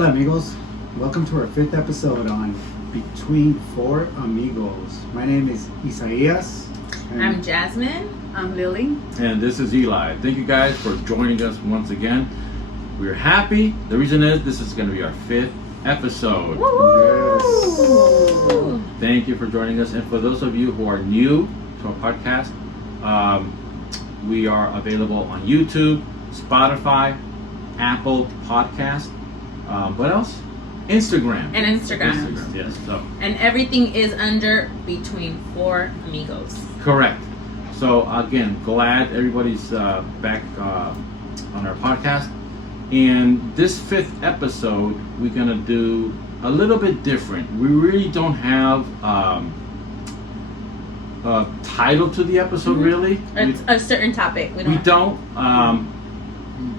Hola amigos, welcome to our 5th episode on Between 4 Amigos. My name is Isaías. I'm Jasmine. I'm Lily. And this is Eli. Thank you guys for joining us once again. We're happy. The reason is this is going to be our 5th episode. Yes. Thank you for joining us. And for those of you who are new to our podcast, we are available on YouTube, Spotify, Apple Podcast. What else? Instagram. And Instagram. Yes. So. And everything is under Between 4 Amigos. Correct. So again, glad everybody's back on our podcast. And this 5th episode, we're gonna do a little bit different. We really don't have a title to the episode, really. It's a certain topic. We don't.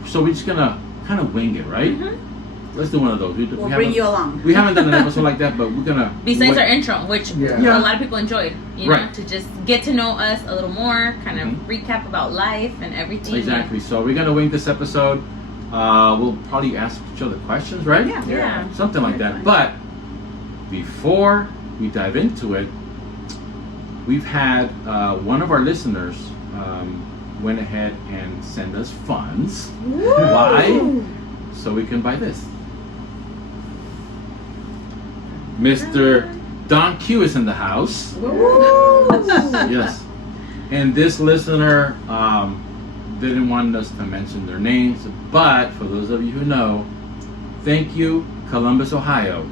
So we're just gonna kind of wing it, right? Mm-hmm. Let's do one of those. We'll bring you along. We haven't done an episode like that, but we're gonna. Besides our intro, which Yeah. a lot of people enjoyed, you know, Right. to just get to know us a little more, kind of recap about life and everything. Exactly. So we're gonna wing this episode. We'll probably ask each other questions, right? Yeah. Something like that. But before we dive into it, we've had one of our listeners went ahead and send us funds. Why? So we can buy this. Mr. Don Q is in the house. Yes. And this listener didn't want us to mention their names, but for those of you who know, thank you, Columbus, Ohio.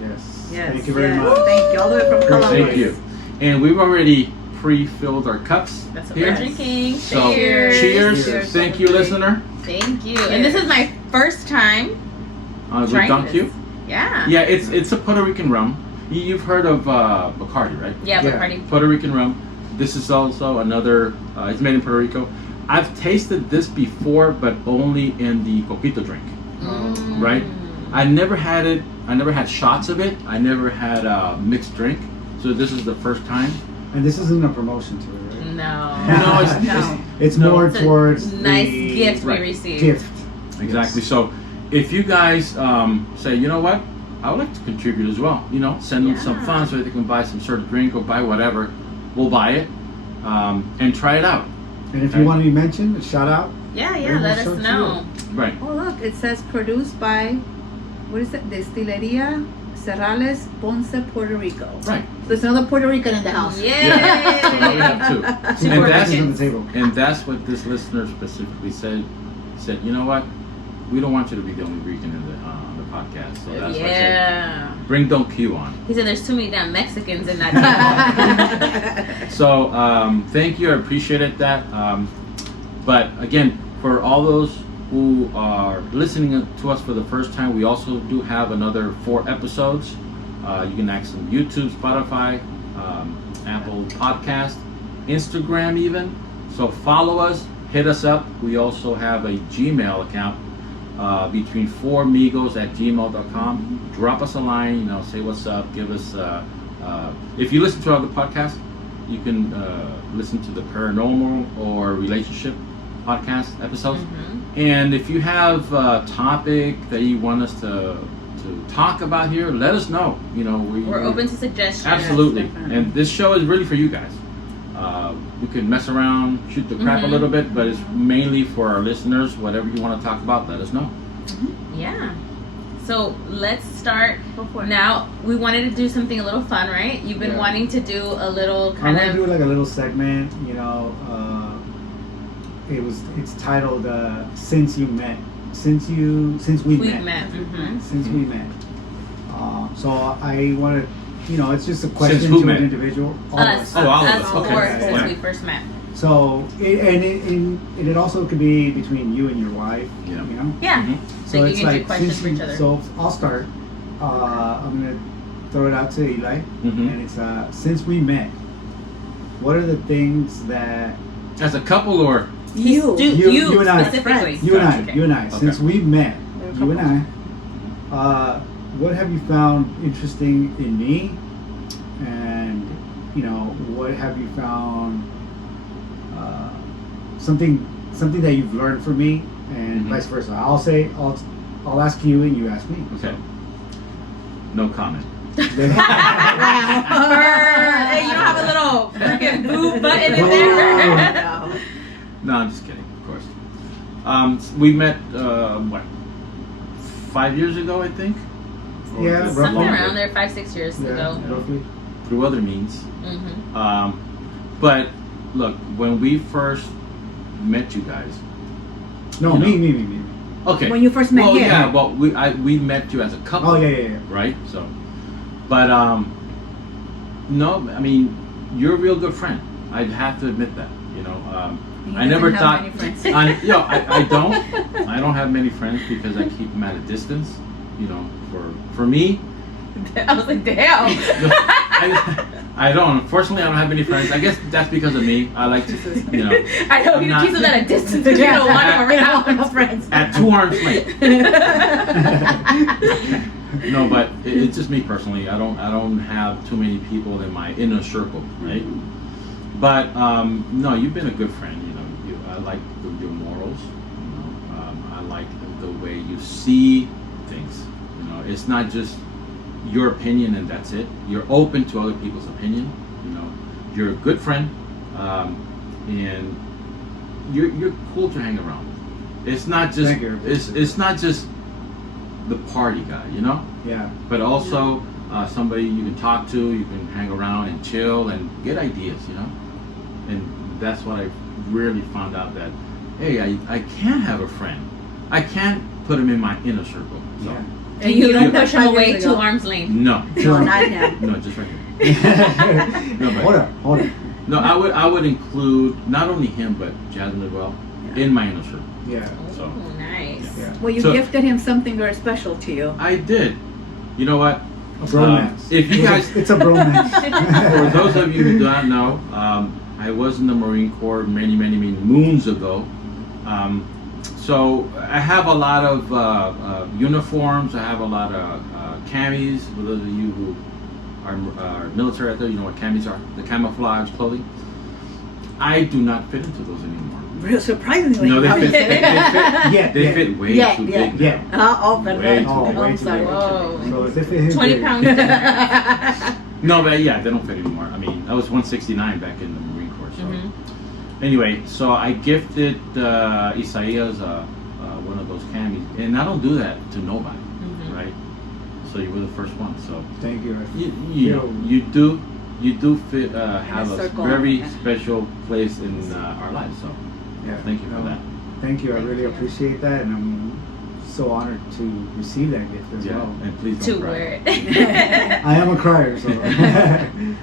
Yes. Yes. Thank you very yes. much. Thank you all the way from Columbus. Thank you. And we've already pre-filled our cups. That's what here. we're drinking. So Cheers. cheers. Cheers. Thank you, listener. Thank you. And this is my first time With trying Don this. Q. Yeah. Yeah, it's a Puerto Rican rum. You've heard of Bacardi, right? Yeah, Yeah. Bacardi. Puerto Rican rum. This is also another. It's made in Puerto Rico. I've tasted this before, but only in the coquito drink. Mm. Right? I never had it. I never had shots of it. I never had a mixed drink. So this is the first time. And this isn't a promotion to it, right? No. No, it's No. It's No. more It's a towards nice the gift right, we received. gift. Exactly. So, if you guys say, you know what, I would like to contribute as well. You know, send them some Yeah. funds so they can buy some sort of drink or buy whatever. We'll buy it and try it out. And if you want to be mentioned, a shout out. Yeah, Very yeah, much let so, us too. know. Right. Oh, look, it says produced by, what is it? Destilería Cerrales, Ponce, Puerto Rico. Right. So there's another Puerto Rican in the house. Yay! Yeah. So now we have two. Two And Puerto that's Ricans on the table. and that's what this listener specifically said. Said, you know what, we don't want you to be the only Rican in on the podcast. So that's why I said, Yeah. bring Don Q on. He said there's too many damn Mexicans in that table. So thank you, I appreciated that. But again, for all those who are listening to us for the first time, we also do have another 4 episodes. You can access them YouTube, Spotify, Apple Podcast, Instagram even. So follow us, hit us up. We also have a Gmail account, between4migos@gmail.com. Drop us a line, you know, say what's up, give us, if you listen to other podcasts, you can listen to the paranormal or relationship podcast episodes. And if you have a topic that you want us to talk about here, let us know. You know, We're open to suggestions. Absolutely. definitely. And this show is really for you guys. We can mess around, shoot the crap a little bit, but it's mainly for our listeners. Whatever you want to talk about, let us know. Yeah. So let's start Go for it. now. We wanted to do something a little fun, right? You've been Yeah. wanting to do a little I'm kind gonna do of. like a little segment. You know, it's titled "Since You Met." Since we met. Since we met. So I want to, you know, it's just a question who to met? an individual. All of Us. Oh, all of us us. four Okay. since Yeah. we first met. So it also could be between you and your wife. Yeah. You know. Yeah. Mhm. So you can do questions for each other. So I'll start. I'm gonna throw it out to Eli, Mhm. and it's since we met, what are the things that As a couple or You. You and I. specifically. you and I, Gotcha. you and I, Okay. since we met, We're a you and I, what have you found interesting in me, and you know, what have you found something that you've learned from me, and Mhm. vice versa. I'll ask you and you ask me. Okay. No comment. Hey, you don't have a little freaking boo button in there. No, I'm just kidding, of course. We met, 5 years ago, I think? Or Yeah, was it Something longer? around there, 5-6 years Yeah, ago. roughly. Through other means. Mm-hmm. But look, when we first met you guys. No, You me. Okay. When you first met well, him. yeah, well, we met you as a couple. Oh yeah. Right? So, but no, I mean, you're a real good friend. I'd have to admit that. You know, He I never doesn't thought. have many friends. I don't have many friends because I keep them at a distance. You know, for me, I was like, damn. I don't. Unfortunately, I don't have many friends. I guess that's because of me. I like to, you know. I know I'm you not- keep them at a distance because you don't want them around. friends. At 2 arms length. No, but it's just me personally. I don't have too many people in my inner circle, right? But no, you've been a good friend. You know, I like your morals. You know, I like the way you see things. You know, it's not just your opinion and that's it. You're open to other people's opinion. You know, you're a good friend, and you're cool to hang around with. It's not just Thank you. it's not just the party guy, you know, Yeah. but also somebody you can talk to, you can hang around and chill and get ideas, you know. And that's what I really found out, that hey, I can have a friend. I can't put him in my inner circle. So Yeah. And you don't Yeah. push them 5 away years 2 ago. arms length. no, No, not him. no, just right here. No, but Hold on. no, I would include not only him but Jasmine as well in my inner circle. Yeah. So. Oh, nice. Yeah. Well, you So- gifted him something very special to you. I did. You know what? A bromance. If you guys- it's a bromance. For those of you who do not know, I was in the Marine Corps many moons ago. So I have a lot of uniforms. I have a lot of camis. For those of you who are military out there, you know what camis are. The camouflage clothing. I do not fit into those anymore. Real surprisingly. No, they Oh, fit. you They did. fit way Yeah, too yeah. big. Yeah. Oh, perdón. Way too Oh, big. way I'm too sorry. big. Whoa. So if they fit him 20 big- pounds. No, but yeah, they don't fit anymore. I mean, I was 169 back in the Marine Corps. So Mhm. anyway, so I gifted Isaias one of those camis, and I don't do that to nobody, Mhm. right? So you were the first one. So Thank you. you know, you do fit have a circle. very special place in our lives. So Yeah. thank you for that. Thank you. I really appreciate that, and I'm so honored to receive that gift as Yeah, well. and please To don't cry. wear I am a crier, so.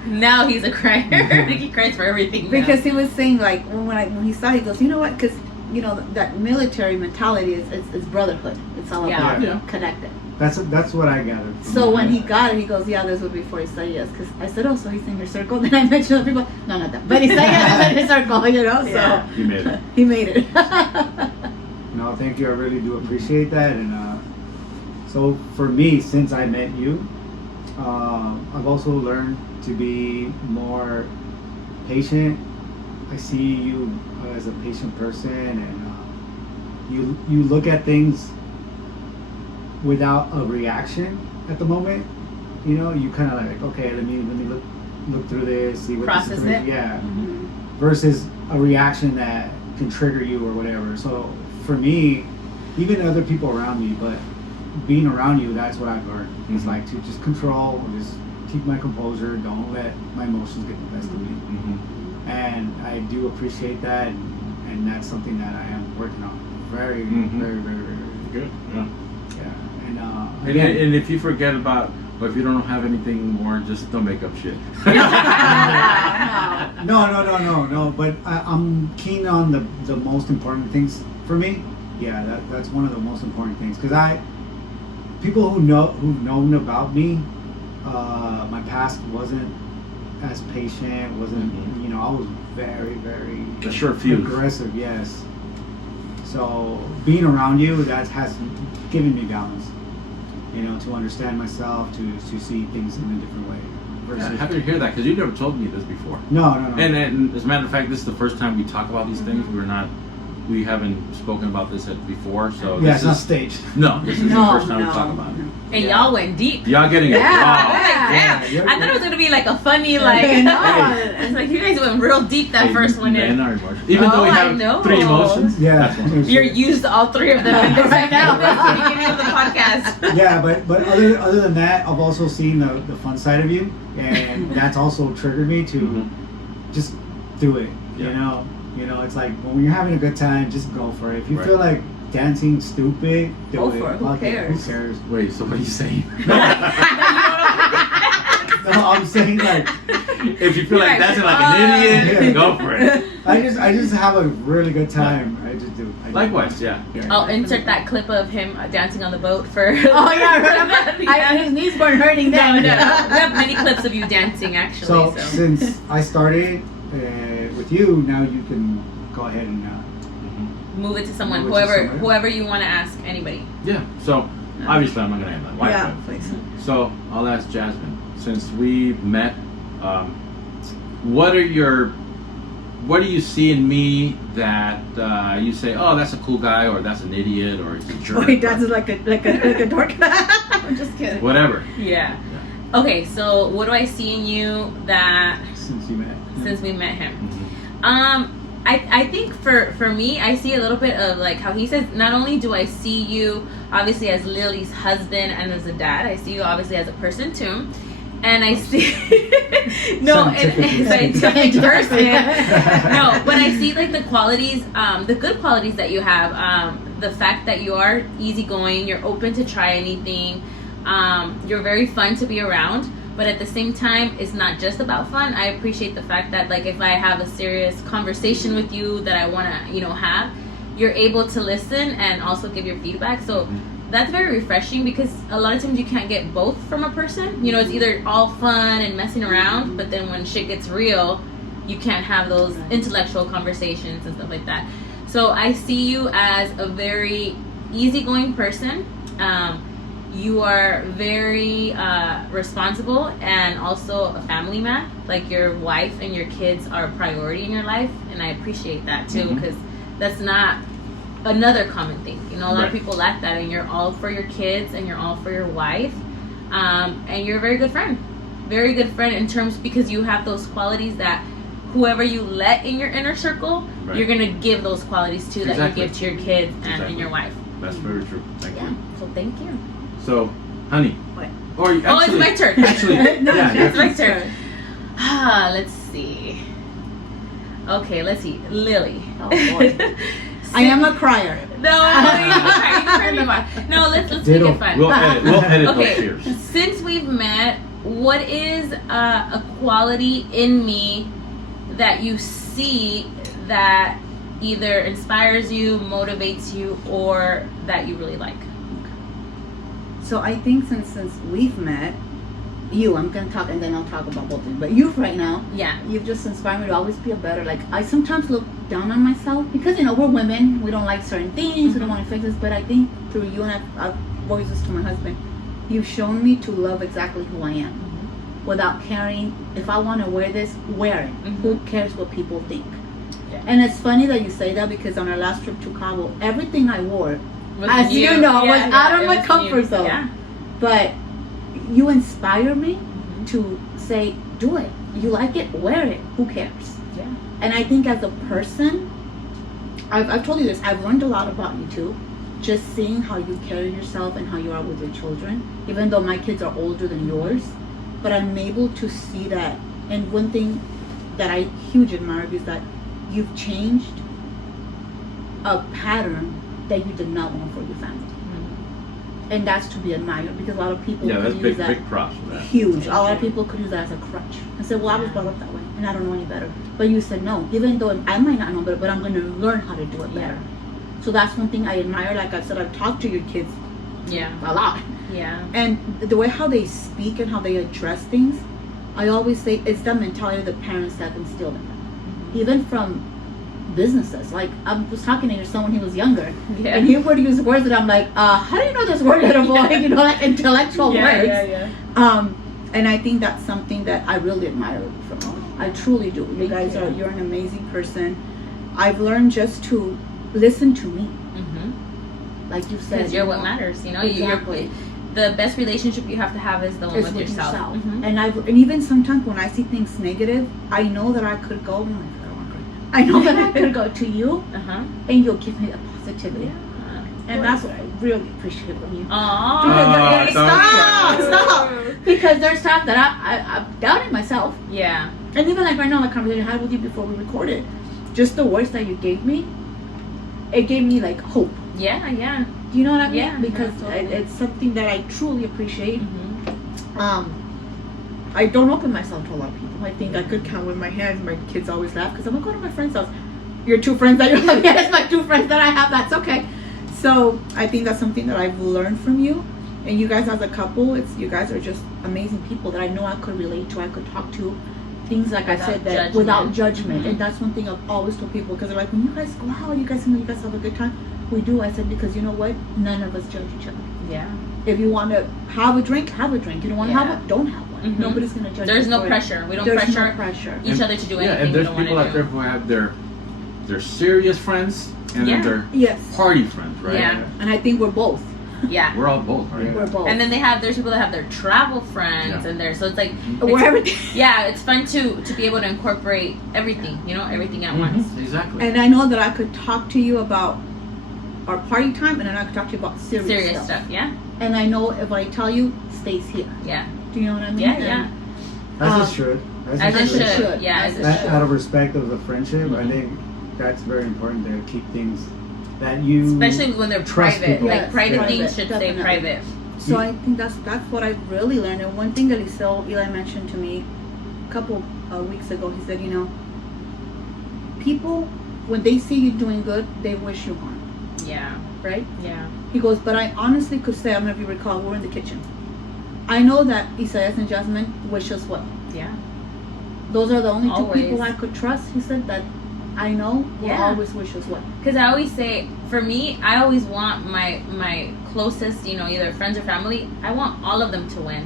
Now he's a crier. He cries for everything. now. Because he was saying, like, when he saw it, he goes, you know what? Because, you know, that military mentality is brotherhood. It's all Yeah. about Yeah. connected. That's what I gathered. from So it. when he got it, he goes, yeah, this would be for Isaias. Because I said, oh, so he's in your circle? Then I mentioned other people. No, not that. But Isaias is in his circle, you know? So Yeah. You made it. he made it. No, thank you. I really do appreciate that. And so for me, since I met you, I've also learned to be more patient. I see you as a patient person, and you look at things without a reaction at the moment. You know, you kind of like, okay, let me look through this, see what Process the situation, it. yeah, Mhm. versus a reaction that can trigger you or whatever. So for me, even other people around me, but being around you, that's what I've learned. It's Mhm. like to just control, just keep my composure, don't let my emotions get the best of me. Mhm. And I do appreciate that, and that's something that I am working on very, Mhm. very, very, very, Good. Yeah. yeah. And And, again, and if you forget about, or if you don't have anything more, just don't make up shit. no. But I'm keen on the most important things for me. Yeah, that's one of the most important things, because people who've known about me, my past wasn't as patient, wasn't Mhm. you know, I was very, very A short fuse. aggressive. Yes. So being around you, that has given me balance. You know, to understand myself, to see things in a different way. Yeah, Versus, happy to hear that, because you never told me this before. no. And as a matter of fact, this is the first time we talk about these things. We're not we haven't spoken about this before, so Yeah, this it's not is staged. no, this is the first time we talk about it. And Yeah. y'all went deep. Y'all getting it Yeah. I was raw. like, damn. Yeah, I thought it was gonna be like a funny, like. It's like you guys went real deep that Hey, first one men in. are emotional. Even though we Oh, I have know. 3 emotions, Yeah. that's one. You're used all 3 of them in this Right now. the beginning of the podcast. Yeah, but other than that, I've also seen the fun side of you, and that's also triggered me to Mhm. just do it. Yeah. You know, it's like when you're having a good time, just go for it. If you Right. feel like dancing stupid, do Go it. for it. Who Fuck cares? Who cares? Wait, so what are you saying? No, I'm saying like If you feel like You're dancing like, like an idiot, yeah. go for it. I just have a really good time. I just do. I do. Likewise, yeah. I'll insert that clip of him dancing on the boat for. Oh yeah, remember? His knees weren't hurting No, then. no. We have many clips of you dancing actually. So So, since I started with you, now you can go ahead and Mhm. move it to someone, Move it to whoever, someone. whoever you want to ask. Anybody. Yeah. So obviously, I'm not gonna have my wife. Yeah, but- please. So I'll ask Jasmine. Since we met, what do you see in me that you say, oh, that's a cool guy, or that's an idiot, or he's a jerk, Oh, he or dances like a dork. I'm just kidding. whatever. Yeah. Okay, so what do I see in you that since you met. since we met him? Mhm. I think for me, I see a little bit of like how he says, not only do I see you obviously as Lily's husband and as a dad, I see you obviously as a person too. And I see no, and scientific person. No, but I see like the qualities, the good qualities that you have. The fact that you are easygoing, you're open to try anything. You're very fun to be around. But at the same time, it's not just about fun. I appreciate the fact that like if I have a serious conversation with you that I want to have, you're able to listen and also give your feedback. So that's very refreshing because a lot of times you can't get both from a person. It's either all fun and messing around, but then when shit gets real, you can't have those intellectual conversations and stuff like that. So I see you as a very easygoing person. You are very responsible and also a family man. Like your wife and your kids are a priority in your life, and I appreciate that too because that's not another common thing. A lot of people lack that, and you're all for your kids and you're all for your wife, and you're a very good friend. Very good friend in terms because you have those qualities that whoever you let in your inner circle, you're gonna give those qualities to that you give to your kids and your wife. That's very true. Thank you. So thank you. So, honey. What? Or actually, it's my turn. Actually, No, yeah, It's my yeah. turn. Let's see. Okay, let's see. Lily. Oh, boy. I am a crier. No, you can cry me more. No, let's make Ditto. it fun. We'll edit those Okay, tears. since we've met, what is a quality in me that you see that either inspires you, motivates you, or that you really like? So I think since we've met, I'm gonna talk and then I'll talk about both of them. But you right now, Yeah. you've just inspired me to always be a better. Like I sometimes look down on myself because we're women. We don't like certain things. We don't want to fix this. But I think through you and I've voiced this to my husband. You've shown me to love exactly who I am, without caring if I want to wear this. Wear it. Who cares what people think? Yeah. And it's funny that you say that because on our last trip to Cabo, everything I wore, Was as new. you know, was out it of my was comfort new. zone. Yeah. But you inspire me to say, do it. You like it, wear it. Who cares? Yeah. And I think as a person, I've told you this, I've learned a lot about you too. Just seeing how you carry yourself and how you are with your children, even though my kids are older than yours. But I'm able to see that. And one thing that I hugely admire of you is that you've changed a pattern that you did not want for your family. And that's to be admired because a lot of people Yeah, that's could big, use that. big props for that. Huge. A lot of people could use that as a crutch and say, well, I was brought up that way and I don't know any better. But you said, no, even though I might not know better, but I'm going to learn how to do it better. So that's one thing I admire. Like I said, I've talked to your kids Yeah. a lot. Yeah. And the way how they speak and how they address things, I always say it's the mentality the parents have instilled in them. Even from businesses. Like I was talking to your son when he was younger. Yeah. And he would use words that I'm like, how do you know this word, little boy? Like intellectual words. Yeah. And I think that's something that I really admire from you. I truly do. You're an amazing person. I've learned just to listen to me, Mm-hmm. like you said. Because you're what matters, you know. Exactly. The best relationship you have to have is the one It's with yourself. Mm-hmm. And even sometimes when I see things negative, I know that I could go. I know that I could go to you, Uh-huh. and you'll give me the positivity. Yeah. And that's what I really appreciate from you. Aww. Stop! Because there's times that I'm doubting myself. Yeah. And even like right now, the conversation I had with you before we recorded, just the words that you gave me, it gave me like hope. Yeah, yeah. Do you know what I mean? Yeah, Because totally. it's something that I truly appreciate. Mm-hmm. I don't open myself to a lot of people. I think I could count with my hands. My kids always laugh because I'm going to go to my friend's house. Your 2 friends that you have, yes, my 2 friends that I have, that's okay. So I think that's something that I've learned from you. And you guys as a couple, you guys are just amazing people that I know I could relate to, I could talk to. Things like Without I said, that judgment. without judgment. Mhm. And that's one thing I've always told people, because they're like, when you guys go out, you guys have a good time. We do. I said, because you know what? None of us judge each other. Yeah. If you want to have a drink, have a drink. You don't want to Yeah. have one, don't have one. Mhm. Nobody's going to judge There's you no for it. pressure. We don't There's pressure no pressure. each other to do Yeah, anything and we there's don't want people out to there do. who have their serious friends and Yeah. then their Yes. party friends, right? Yeah. And I think we're both. Yeah. We're all both, right? Yeah. We're both. And then there's people that have their travel friends Yeah. and so it's like we're everything. yeah, it's fun to be able to incorporate everything, you know, everything at once. Mhm, exactly. And I know that I could talk to you about our party time, and then I could talk to you about serious Stuff, yeah, And I know if I tell you, stays here. yeah, Do you know what I mean? yeah, And yeah. As it should. As it should. should, yeah, as it As should. Out of respect of the friendship, I Mhm. think that's very important to keep things that you Especially when they're trust private, people. like Yes, private private, things should definitely. stay private. So I think that's what I've really learned. And one thing that Eli mentioned to me a couple weeks ago, he said, you know, people, when they see you doing good, they wish you harm, Yeah, right? yeah, He goes, but I honestly could say, I don't know if you recall, we're in the kitchen. I know that Isaias and Jasmine wish us well. yeah. Those are the only 2 Always. people I could trust, he said, that I know will Yeah. always wish us well. Because I always say, for me, I always want my closest, you know, either friends or family. I want all of them to win.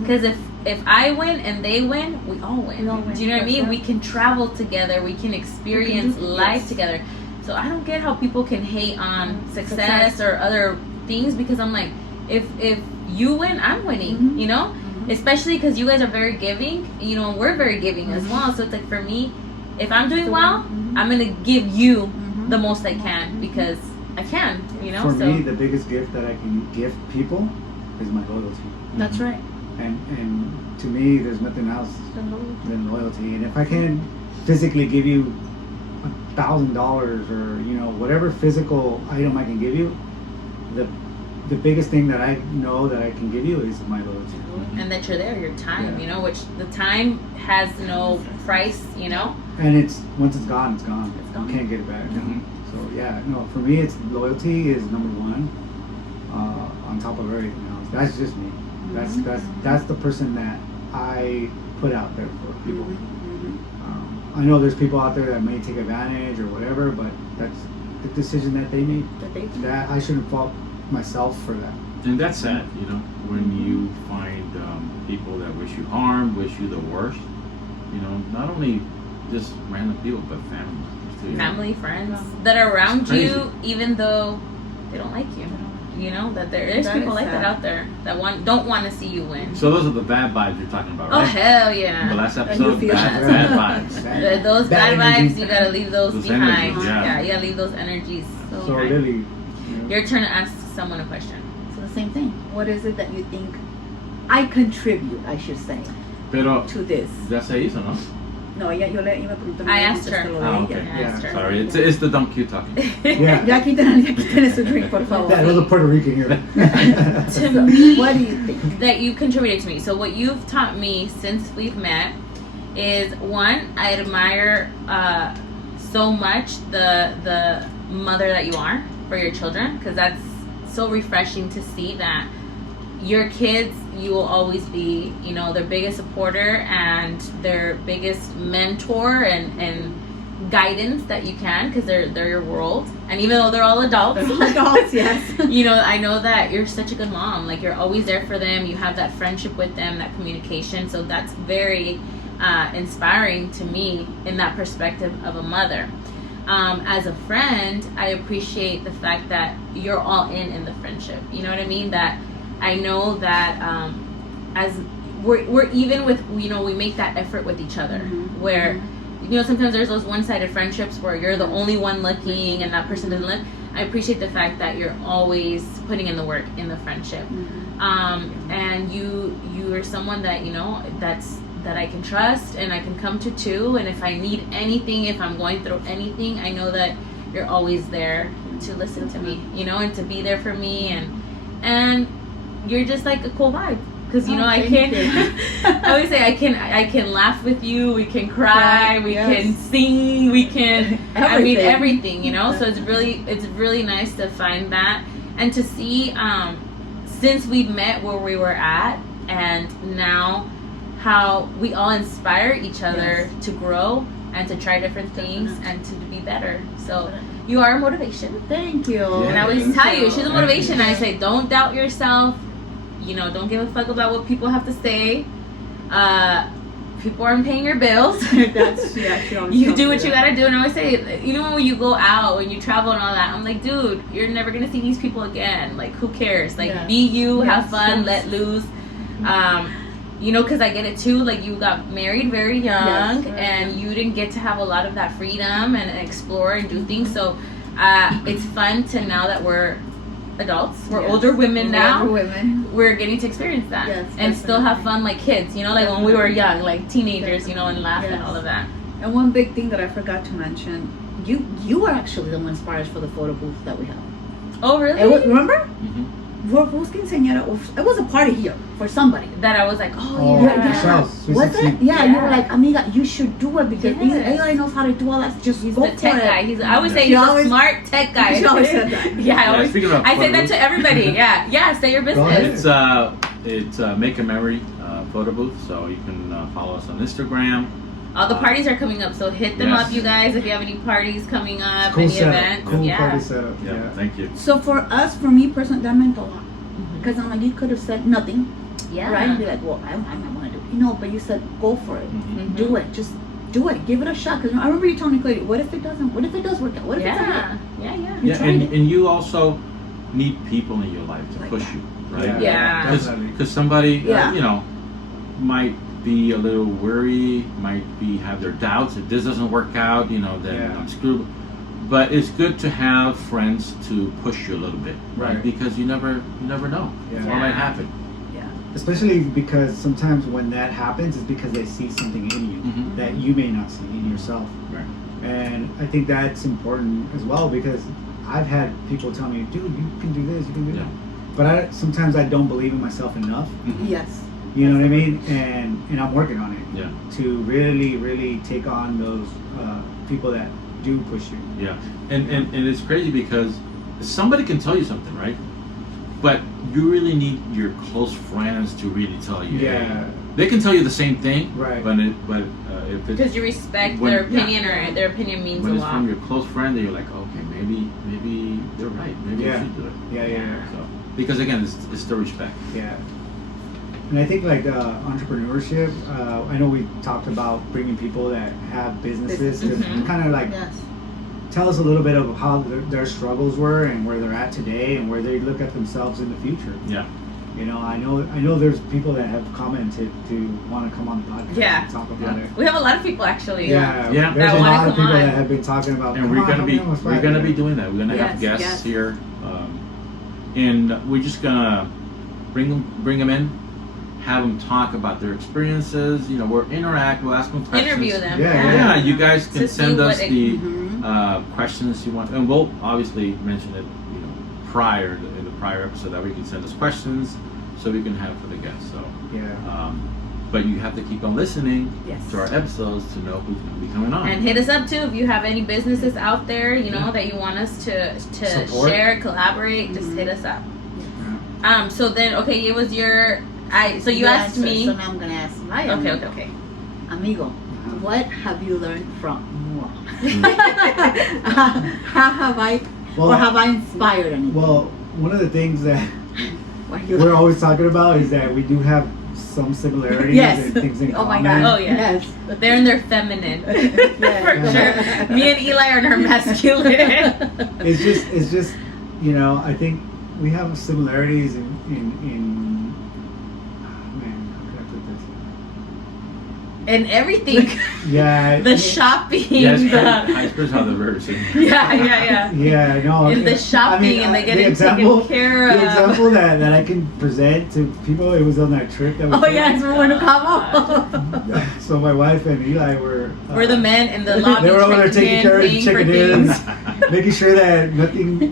Because if I win and they win, we all win. We all win. Do you know what I That's mean? right. We can travel together. We can experience do- life yes. together. So I don't get how people can hate on Success. success or other things, because I'm like, if you win, I'm winning. Mhm. You know, especially because you guys are very giving. You know, and we're very giving as Mhm. well. So it's like, for me, if I'm doing So, well, mhm. I'm gonna give you Mhm. the most I can, because I can. You know, For so me, the biggest gift that I can give people is my loyalty. That's right. And to me, there's nothing else than loyalty. And if I can physically give you $1,000 or whatever physical item I can give you, the biggest thing that I know that I can give you is my loyalty. and that you're there, your time. Yeah. You know, which the time has no price. You know. And once it's gone, it's gone. It's gone. You can't get it back. Mhm. So yeah, no, for me, it's loyalty is number one, on top of everything else. That's just me. That's the person that I put out there for people. I know there's people out there that may take advantage or whatever, but that's the decision that they made. That I shouldn't fault myself for that. And that's sad, you know, when you find people that wish you harm, wish you the worst. You know, not only just random people, but family. too. Family, friends that are around It's crazy. you, even though they don't like you. You know that there is That people is like sad. that out there that don't want to see you win. So those are the bad vibes you're talking about, Oh right? hell The yeah! last you episode, feel bad, that. bad vibes. Those bad energy. vibes, you gotta leave those Those behind. energies, yeah. You gotta leave those energies. So behind. Lily, Your turn to ask someone a question. So the same thing. What is it that you think I contribute, I should say, Pero to this? ya se hizo, ¿no? No, ella, yo le iba a preguntar. I asked her. Lo de Ah, ella. okay. I asked her. Sorry, it's the dumb cute talking. yeah, Ya quiten su drink, por favor. that was a Puerto Rican here. To So, me, what do you think? that you contributed to me. So what you've taught me since we've met is, one, I admire so much the mother that you are for your children, because that's so refreshing to see that your kids, you will always be, you know, their biggest supporter and their biggest mentor and guidance that you can, because they're your world. And even though they're all adults, Adults, yes. you know, I know that you're such a good mom. Like, you're always there for them. You have that friendship with them, that communication. So that's very inspiring to me in that perspective of a mother. as a friend, I appreciate the fact that you're all in the friendship. You know what I mean? That I know that as we're even with, you know, we make that effort with each other. Where, you know, sometimes there's those one-sided friendships where you're the only one looking and that person doesn't look. I appreciate the fact that you're always putting in the work in the friendship. And you are someone that, you know, that I can trust and I can come to too. And if I need anything, if I'm going through anything, I know that you're always there to listen to me, you know, and to be there for me. And you're just like a cool vibe. Because, you know, I always say I can laugh with you, we can cry, we can sing, we can, I mean, everything, you know. So it's really nice to find that and to see, since we've met where we were at and now how we all inspire each other to grow and to try different things and to be better. So you are a motivation. Thank you. Yeah. And I always tell you, she's a motivation. I say, don't doubt yourself. You know, don't give a fuck about what people have to say. People aren't paying your bills. You do what you gotta do. And I always say, you know, when you go out, when you travel and all that, I'm like, dude, you're never gonna see these people again. Like, who cares? Like, be you, have fun, let loose. You know, because I get it too. Like, you got married very young, and you didn't get to have a lot of that freedom and explore and do things. So it's fun to, now that we're adults, we're older women now, we're getting to experience that and still have fun like kids, you know, like when we were young, like teenagers, you know, and laugh and all of that. And one big thing that I forgot to mention, you were actually the one inspired for the photo booth that we have. Oh, really? Remember? It was a party here for somebody that I was like, was it? Yeah, you were like, amiga, you should do it because AI knows how to do all that. Just he's go the tech for guy. it. I would say he's a smart tech guy. She always said that. I say that to everybody. Yeah, say your business. It's Make a Memory photo booth, so you can follow us on Instagram. All the parties are coming up, so hit them up, you guys, if you have any parties coming up, cool any setup. events. Cool party setup. Yeah, thank you. So for me personally, that meant a lot. Because I'm like, you could have said nothing. Yeah. Right? And be like, well, I might want to do it. You know, but you said, go for it. Do it. Just do it. Give it a shot. Because I remember you telling me clearly, what if it doesn't? What if it does work out? What if it's not? Yeah. And you also need people in your life to push you, right? Yeah. Because somebody, you know, might be a little worried, might have their doubts. If this doesn't work out, you know, then I'm screwed. But it's good to have friends to push you a little bit, right? Because you never know what might happen. Yeah. Especially because sometimes when that happens, it's because they see something in you that you may not see in yourself. Right. And I think that's important as well, because I've had people tell me, dude, you can do this, you can do that. But sometimes I don't believe in myself enough. Yes. You know what I mean? And I'm working on it. Yeah. To really, really take on those people that do push you. Yeah. And it's crazy because somebody can tell you something, right? But you really need your close friends to really tell you. Yeah. They can tell you the same thing, right? But if it's, because you respect their opinion, or their opinion means when a it's lot. from your close friend, that you're like, okay, maybe they're right. Maybe I should do it. Yeah. So because again, it's the respect. Yeah. And I think like entrepreneurship, I know we talked about bringing people that have businesses to kind of like tell us a little bit of how their struggles were and where they're at today and where they look at themselves in the future. Yeah. You know, I know there's people that have commented to want to come on the podcast and talk about it. We have a lot of people actually. Yeah. There's a lot of people that have been talking about. And we're gonna be doing that. We're gonna have guests here, and we're just gonna bring them in. Have them talk about their experiences. You know, we'll interact. We'll ask them questions. Interview them. Yeah. You guys can send us the questions you want, and we'll obviously mention it, you know, in the prior episode, that we can send us questions so we can have for the guests. So but you have to keep on listening to our episodes to know who's going to be coming on. And hit us up too if you have any businesses out there, you know, that you want us to support, share, collaborate. Just hit us up. So then, okay, it was your. So you asked me. So now I'm gonna ask my Okay. Amigo, what have you learned from moi? How have I, or have I inspired anything? Well, one of the things that we're always talking about is that we do have some similarities Yes. and things in Oh my common. God. Oh, yeah. Yes. They're in their feminine. For Yeah. sure. Me and Eli are in our masculine. It's just, you know, I think we have similarities in man, how can I put this? And everything. Yeah. The shopping. Yes, the, I suppose how the verse is. yeah. Yeah, no. In the shopping and they get the it taken care of. The example that I can present to people, it was on that trip that we Oh took. yes, we want to come up. So my wife and Eli were. We're the men in the lobby. They were over there taking care of paying for checking in, things. making sure that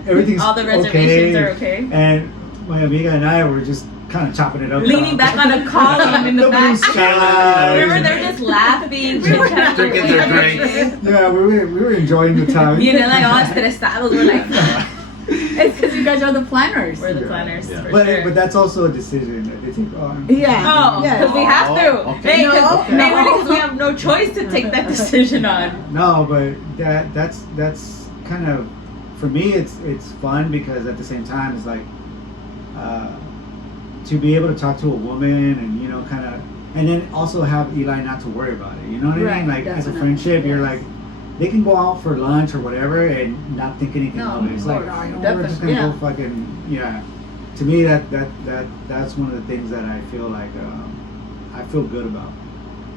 everything's All the reservations okay. are okay. And my amiga and I were just kind of chopping it up. Leaning back on a column in the The back. blue skies. Remember, they're just laughing, chit-chatting. Drinking their drinks. Yeah, we were enjoying the time. You know, like all estresados. We're like, It's because you guys are the planners. we're the Yeah. planners. Yeah. For But sure. but that's also a decision that they take on. Yeah. Oh, Yeah. because we have to. Oh, okay. Hey, No, because no. we have no choice to take that decision on. No, but that's kind of, for me it's fun because at the same time it's like to be able to talk to a woman and, you know, kind of, and then also have Eli not to worry about it. You know what I Right, mean? Like as a definitely, friendship, you're yes. like, they can go out for lunch or whatever and not think anything No, of it. It's of like, course, oh, you know, we're just gonna definitely, go fucking, yeah. To me, that's one of the things that I feel like I feel good about,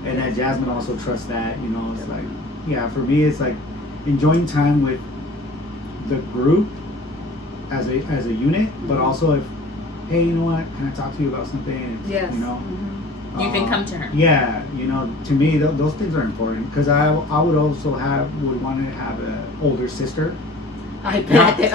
and that Jasmine also trusts that. You know, it's like, yeah, for me, it's like enjoying time with the group as a unit, but also if, hey, you know what, can I talk to you about something? Yes. You know. Mhm. You can come to her. Yeah, you know, to me those things are important because I would also would want to have an older sister. Ay, No. espérate.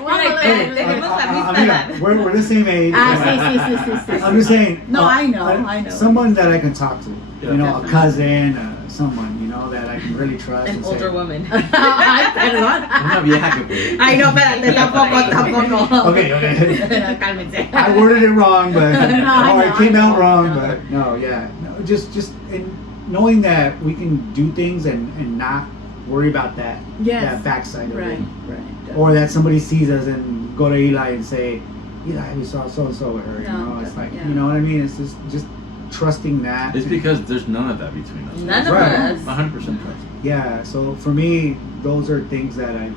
We're like, Hey, dejemos la I vista mean, dar. we're the same age. sí. I'm just saying. No, I know. Someone that I can talk to. Yeah. You know, Definitely. a cousin, someone, you know, that I can really trust. An and older say, woman. Ay, perdón. Una vieja que puede. Ay, no, espérate, tampoco. Okay. Cálmense. I worded it wrong, but I it know, came I out know, wrong. I know. But no, yeah, no, just in knowing that we can do things and not worry about that Yes. backside of Right, it, right. or that somebody sees us and go to Eli and say, Eli, we saw so and so with her. You No, know, it's like, yeah. you know what I mean. It's just trusting that. It's because there's none of that between us. None of Right. us. 100% trust. Yeah, so for me, those are things that I've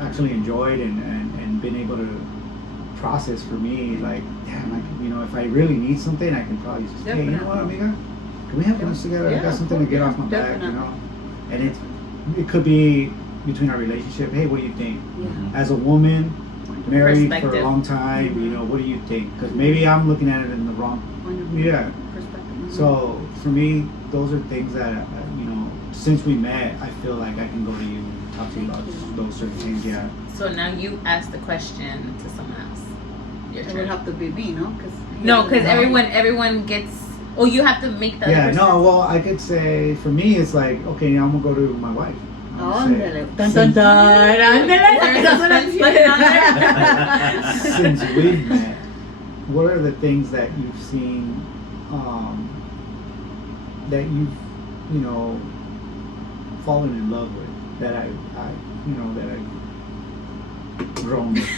actually enjoyed and been able to process for me. Like, damn, you know, if I really need something, I can probably just, hey, you know what, amiga? Can we have lunch together? I Yeah, got something to get yeah, off my back, you definitely. know? And it could be between our relationship. Hey, what do you think? Yeah. As a woman, married for a Perspective. long time, you know, what do you think? Because maybe I'm looking at it in the wrong. Yeah. Perspective. So for me, those are things that you know. Since we met, I feel like I can go to you and talk to you about those certain things. Yeah. So now you ask the question to someone else. Your It would turn. have to be me, no? No, because everyone gets. Oh, you have to make the. Yeah. other No. person- Well, I could say for me, it's like, okay, now I'm gonna go to my wife. I'm gonna say, Ándale. Dun, dun, dun. Ándale. There's a suspense button on there. Since we've met, what are the things that you've seen that you've, you know, fallen in love with, that I you know, that I've grown with?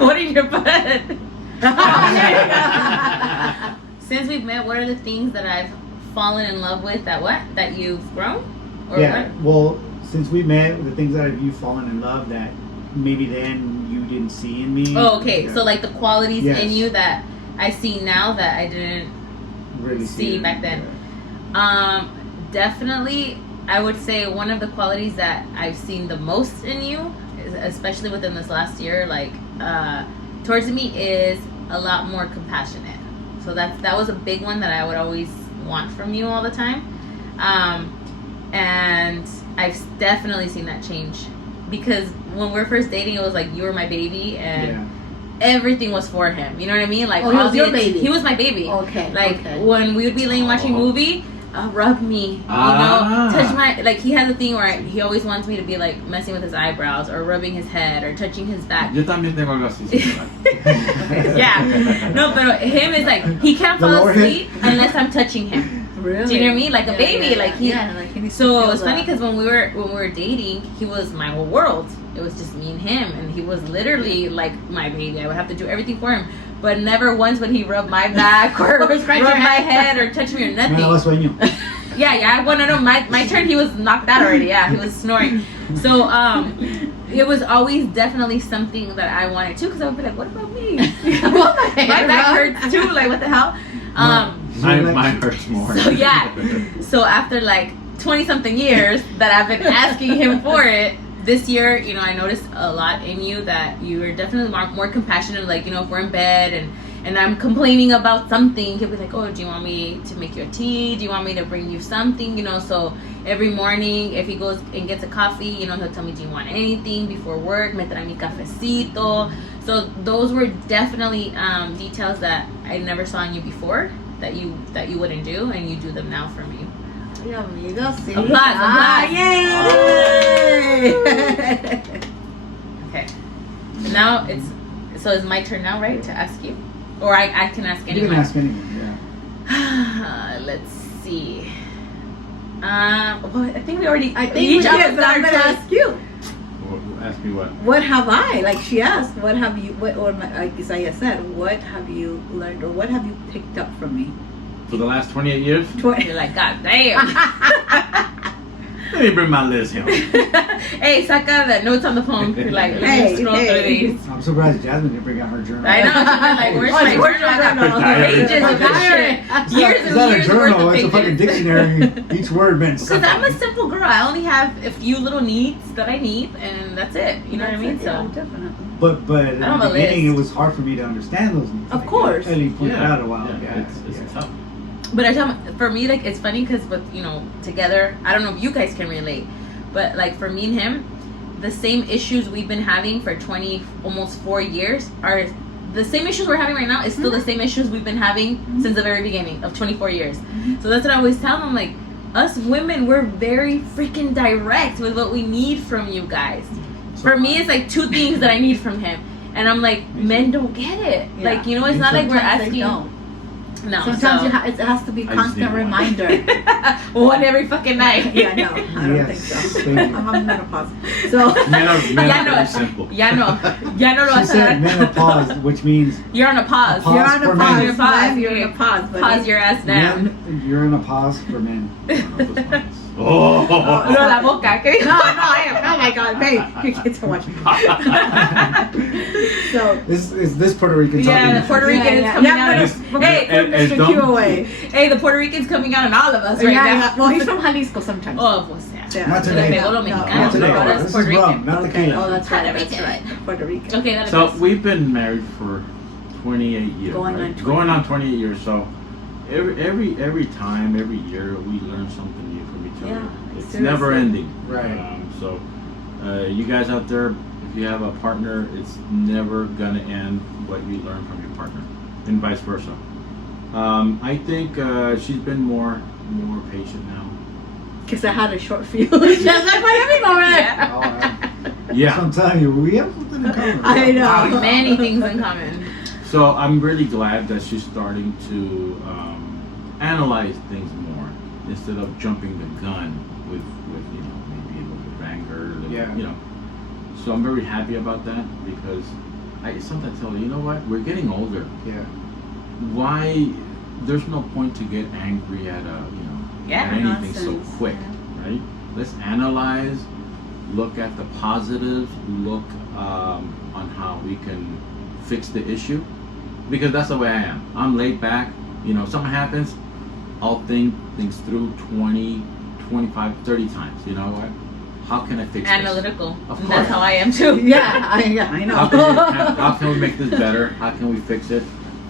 What are your butt? Since we've met, what are the things that I've fallen in love with that you've grown? Or Yeah. what? Well, since we met, the things that you've fallen in love that maybe then you didn't see in me. Oh, okay. Yeah, So like the qualities Yes. in you that I see now that I didn't really see it. back then. Yeah. Definitely, I would say one of the qualities that I've seen the most in you, especially within this last year, like towards me, is a lot more compassionate. So that was a big one that I would always want from you all the time, and I've definitely seen that change because when we were first dating, it was like you were my baby and. Yeah. Everything was for him. You know what I mean? Like Oh, he was all your the- baby. He was my baby. Okay. Like okay. when we would be laying watching movie, rub me, you Ah. know, touch my, like he has a thing where he always wants me to be like messing with his eyebrows or rubbing his head or touching his back. Yo también tengo algo así. Yeah, no, but him is like he can't The fall lower asleep unless I'm touching him. Really? Do you know what I mean? Like a Yeah, baby, yeah, like he. yeah, like he needs to So feel it's funny that. because when we were dating, he was my whole world. It was just me and him, and he was literally like my baby. I would have to do everything for him. but never once would he rub my back or rub Scratch my your head. head or touch me or Me daba nothing. sueño. Yeah, well, no, my turn, he was knocked out already. Yeah, he was snoring. So, it was always definitely something that I wanted too, because I would be like, what about me? My back hurts too, like, what the hell? Mine hurts more. So, yeah. So, after like 20 something years that I've been asking him for it, this year, you know, I noticed a lot in you that you are definitely more compassionate. Like, you know, if we're in bed and I'm complaining about something, he'll be like, oh, do you want me to make you a tea? Do you want me to bring you something? You know, so every morning, if he goes and gets a coffee, you know, he'll tell me, do you want anything before work? Me trae mi cafecito. So those were definitely details that I never saw in you before that you wouldn't do, and you do them now for me. Yeah, amigos, sí. Applause. Yay! Okay. Now it's my turn now, right, to ask you? Or I can ask You anyone. can ask anyone, yeah. Let's see. Well, I think we already. I think we did, but I'm gonna ask you. Ask me what? What have I? Like she asked, what have you? What or like Isaiah said, what have you learned or what have you picked up from me? For the last 28 years? You're like, God damn. Let me bring my list here. Hey, saca the notes on the phone. You're like, let me scroll through these. I'm surprised Jasmine didn't bring out her journal. I know. She's like, where's my journal? I got pages of this shit. Years It's and not a years journal, worth of it's a fucking pages. dictionary. Each word meant Because something. I'm a simple girl. I only have a few little needs that I need, and that's it. You know what I mean? Yeah, So. definitely. But I in don't have the a beginning, list. it was hard for me to understand those needs. Of course. Ellie pointed out a while. Yeah, It's tough. But for me, like, it's funny because with, you know, together, I don't know if you guys can relate, but like for me and him, the same issues we've been having for 20, almost 4 years are the same issues we're having right now is still the same issues we've been having since the very beginning of 24 years. So that's what I always tell them, like, us women, we're very freaking direct with what we need from you guys. For me, it's like 2 things that I need from him. And I'm like, men don't get it. Yeah. Like, you know, it's not like we're Sometimes they asking. don't. No, Sometimes so. it has to be I just constant need one. reminder. One every fucking night. Yeah, no, I don't think so. Yes, thank you. I'm on menopause. So Men are Ya very no, simple. ya no lo She vas a said dar. menopause, which means You're on a pause. Pause you're on for a men. pause. You're pause. man, You're on a pause. buddy. Pause your ass down. men, you're in a pause for men. Oh. No, la boca. ¿Qué? No, I am. Oh my God, babe, your kids are watching. So. Is this Puerto Rican Yeah, talking? the Puerto Rican is Yeah, coming yeah, out. but- Of, but hey, put and Mr. don't- Q away. hey, the Puerto Rican's coming out on all of us right Yeah, now. yeah. Well, he's from Jalisco sometimes. Oh, pues yeah. Yeah. Not today. Le pegó lo No, mexicano, Not today. pero es This is Puerto rum, Rican. not Okay. tequila. Oh, that's Puerto right. That's Rican. right. Puerto Rico. Okay, that So is. we've been married for 28 years. Going right? on 20. Going on 28 years. So every time, every year, we learn something new from each other. Yeah, It's seriously. never ending. Right. So you guys out there, if you have a partner, it's never gonna end what you learn from your partner, and vice versa. I think she's been more patient now. Because I had a short fuse. Just like my living over there. Yeah. Oh, That's Yeah. what I'm telling you. We have something in common. I know. Many things in common. So I'm really glad that she's starting to analyze things more instead of jumping the gun with you know, maybe a little bit of anger, a little, Yeah. you know. So I'm very happy about that because I sometimes tell her, you know what, we're getting older. Yeah. Why? There's no point to get angry at Yeah, at anything so nonsense. quick, right? Let's analyze, look at the positives, look on how we can fix the issue, because that's the way I am. I'm laid back. You know, something happens, I'll think things through 20, 25, 30 times. You know what? How can I fix this? Analytical. Of That's course. how I am too. Yeah, I know. How can we make this better? How can we fix it?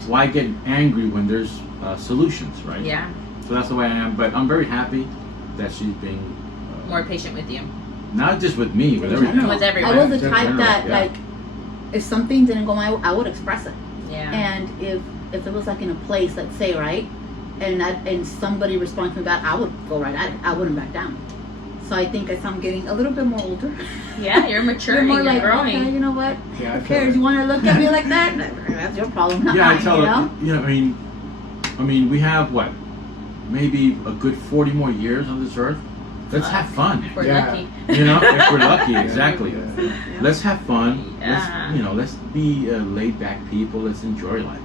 Why get angry when there's solutions, right? Yeah. So that's the way I am. But I'm very happy that she's being More patient with you. not just with me, with In everything. general. With everyone. I was the In type general, that yeah. like, if something didn't go my way, I would express it. Yeah. And if it was like in a place, let's say, right, and somebody responds to that, I would go right at it. I wouldn't back down. So I think as I'm getting a little bit more older, Yeah, you're you're maturing, more you're like, growing. okay, you know what? Yeah, I Who feel cares? it. You want to look at me like that? That's your problem, not Yeah, I mine. tell You her. know? You know, I mean, we have what, maybe a good 40 more years on this earth. Let's have fun. If we're Yeah. lucky. You know, if we're lucky, exactly. Yeah. Let's have fun. Yeah. Let's be laid back people. Let's enjoy life.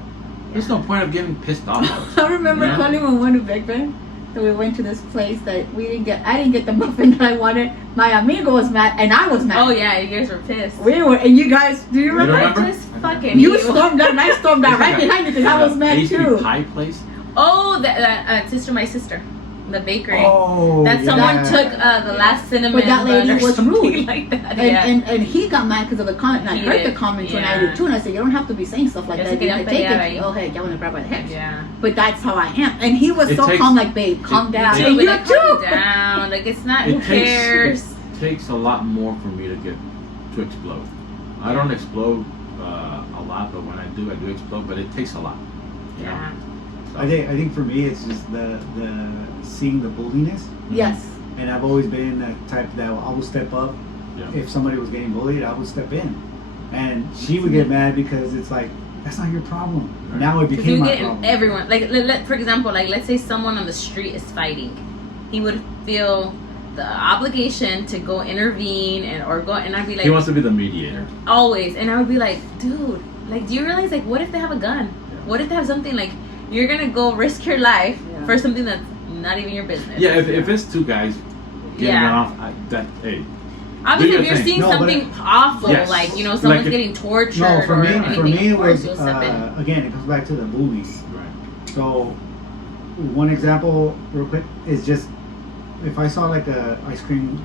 There's no point of getting pissed off. I remember Yeah. calling when we went to Big Bend. So we went to this place that I didn't get the muffin that I wanted. My amigo was mad, and I was mad. Oh yeah, you guys were pissed. And you guys, do you remember? remember? Just fucking You stormed out, and I stormed out right behind you because I was mad pastry too. pie place. Oh, that my sister, the bakery. Oh, That yeah. someone took the last cinnamon But that lady bun or was something rude. like that. And he got mad because of the comment. And I He heard did, the comments when I yeah. did too, and I said, you don't have to be saying stuff like Ya that. se querían You take pelear it. ahí. Oh, hey, ya want to grab by the head. Yeah. But that's how I am. And he was It so takes- calm, like, babe, calm down. Too, And but you like, too. calm down. Like it's not. Who cares? It takes a lot more for me to explode. I don't explode a lot, but when I do explode. But it takes a lot. you know? Yeah. So, I think for me it's just the seeing the bulliness, Yes. and I've always been the type that I will step up Yeah. if somebody was getting bullied. I would step in, and she would get mad because it's like that's not your problem. Right. Now it Because became you my get problem. everyone. Like, for example, like let's say someone on the street is fighting, he would feel the obligation to go intervene and I'd be like, He wants to be the mediator. always, and I would be like, dude, like, do you realize, like, what if they have a gun? Yeah. What if they have something, like, you're gonna go risk your life Yeah. for something that's not even your business? Yeah, if it's two guys getting Yeah. off, hey, Obviously, your if you're thing. seeing No, but something awful, Yes. like, someone's Like if- getting tortured No, for or me, anything, it of course was you'll step in. again. It comes back to the bullying. right. So, one example, real quick, is just if I saw like a ice cream,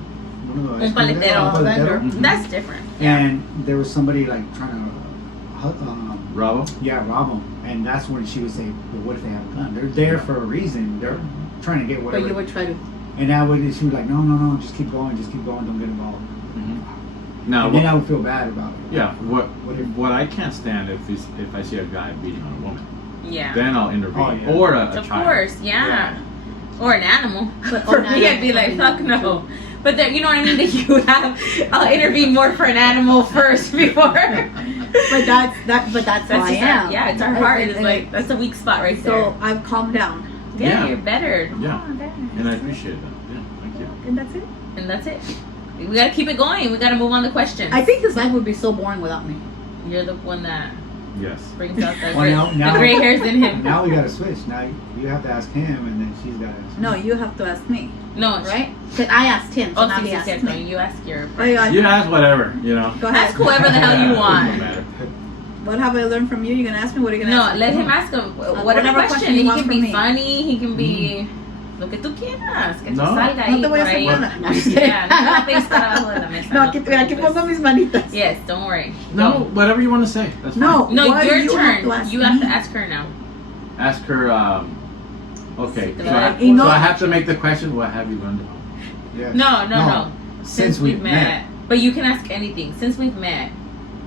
one of the Un ice cream paletero. vendors, Vendor. Mhm. That's different. Yeah. and there was somebody like trying to, Bravo. rob them, and that's when she would say, "Well, what if they have a gun? They're there for a reason. They're trying to get But whatever." you would try to. And she was like, "No, just keep going, don't get involved." Now, And then I would feel bad about it. yeah, What if- what I can't stand if I see a guy beating on a woman, Yeah. then I'll intervene, Oh, yeah. or a Of child. course, yeah. Or an animal. But For an me, I'd be animal, like, probably fuck not, no. But then, you know what I mean? That you have, I'll intervene more for an animal first before. But that's how I just am. yeah, it's our heart. And- It's and like, that's a weak spot right there. So I've calmed down. Yeah, Yeah. you're better. Yeah. Oh, better. And I appreciate that. Yeah, thank you. And that's it. And that's it. We gotta keep it going. We gotta move on to questions. I think this life would be so boring without me. You're the one that Yes. brings out the, Well, now- the gray hairs in him. Now we gotta switch. Now you have to ask him, and then she's gotta ask me. No, you have to ask me, No, right? Because I asked him, so Oh, now sí, he sí, asked cierto. me. You ask your. Oh, yeah. You ask whatever, Go ahead. Ask whoever the hell you Doesn't want. matter. What have I learned from you? You're gonna ask me. What are you gonna No, ask me? let him ask him whatever whatever question. question you He want can from be me. funny. He can be lo que tú quieras. Que te No. salga No ahí te voy a por hacer ahí. nada. No, just kidding. Yeah, no te va a estar abajo de la mesa. No, aquí pongo mis manitas. Yes, don't worry. No, whatever you want to say. That's No. fine. No, What your you have turn. to ask You have to me. ask her now. Ask her. Okay. Sí, So I, you know- so I have to make the question. What have you learned? Yes. No. Since we've met. But you can ask anything. Since we've met.